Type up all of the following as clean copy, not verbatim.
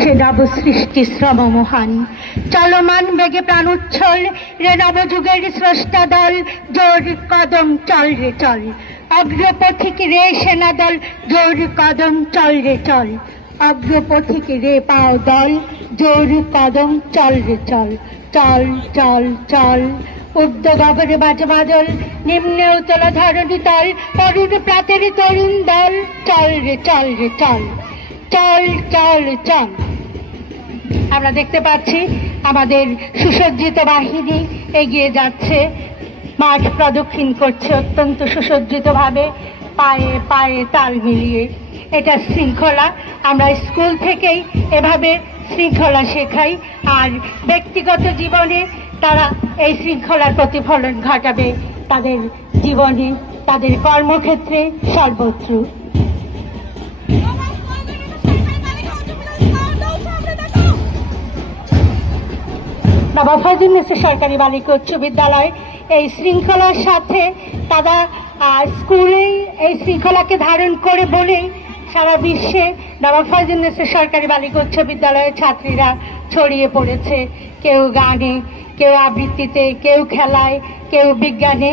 সে নব সৃষ্টি শ্রম মহান চলমান বেগে প্রাণোচ্ছল রে নবযুগের স্রষ্টা দল জোর কদম চল রে চল অগ্রপথিক রে সেনা দল জোর কদম চল রে চল অগ্রপথিক রে পাও দল জোর কদম চল রে চল চল চল চল ঊর্ধ্ব গগনে বাজে বাদল নিম্নে উতল ধরণী তল তরুণ প্রাতের তরুণ দল চল রে চল রে চল চল চল চল। আমরা দেখতে পাচ্ছি আমাদের সুসজ্জিত বাহিনী এগিয়ে যাচ্ছে, মাঠ প্রদক্ষিণ করছে অত্যন্ত সুসজ্জিতভাবে, পায়ে পায়ে তাল মিলিয়ে। এটা শৃঙ্খলা, আমরা স্কুল থেকেই এভাবে শৃঙ্খলা শেখাই, আর ব্যক্তিগত জীবনে তারা এই শৃঙ্খলার প্রতিফলন ঘটাবে তাদের জীবনে, তাদের কর্মক্ষেত্রে, সর্বত্র। বাবা ফজিলুন্নেছা সরকারি বালিকা উচ্চ বিদ্যালয় এই শৃঙ্খলার সাথে তারা স্কুলেই এই শৃঙ্খলাকে ধারণ করে বলেই সারা বিশ্বে বাবা ফজিলুন্নেছা সরকারি বালিকা উচ্চ বিদ্যালয়ের ছাত্রীরা ছড়িয়ে পড়েছে, কেউ গানে, কেউ আবৃত্তিতে, কেউ খেলায়, কেউ বিজ্ঞানে।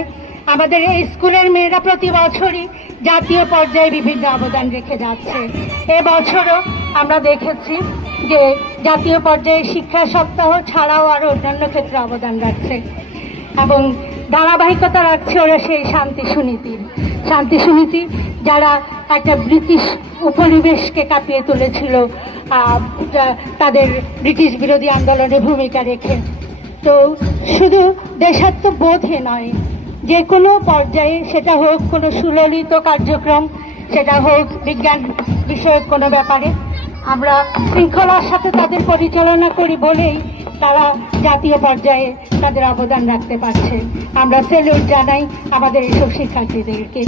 আমাদের এই স্কুলের মেয়েরা প্রতি বছরই জাতীয় পর্যায়ে বিভিন্ন অবদান রেখে যাচ্ছে। এবছরও আমরা দেখেছি যে জাতীয় পর্যায়ে শিক্ষা সপ্তাহ ছাড়াও আরও অন্যান্য ক্ষেত্রে অবদান রাখছে এবং ধারাবাহিকতা রাখছে ওরা সেই শান্তি সুনীতি যারা একটা ব্রিটিশ উপনিবেশকে কাঁপিয়ে তুলেছিল তাদের ব্রিটিশ বিরোধী আন্দোলনে ভূমিকা রেখে। তো শুধু দেশাত্মবোধে নয়, যে কোনো পর্যায়ে, সেটা হোক কোনো সুললিত কার্যক্রম, সেটা হোক বিজ্ঞান বিষয়ক কোনো ব্যাপারে, আমরা শৃঙ্খলার সাথে তাদের পরিচালনা করি বলেই তারা জাতীয় পর্যায়ে তাদের অবদান রাখতে পারছে। আমরা স্যালুট জানাই আমাদের এইসব শিক্ষার্থীদেরকে।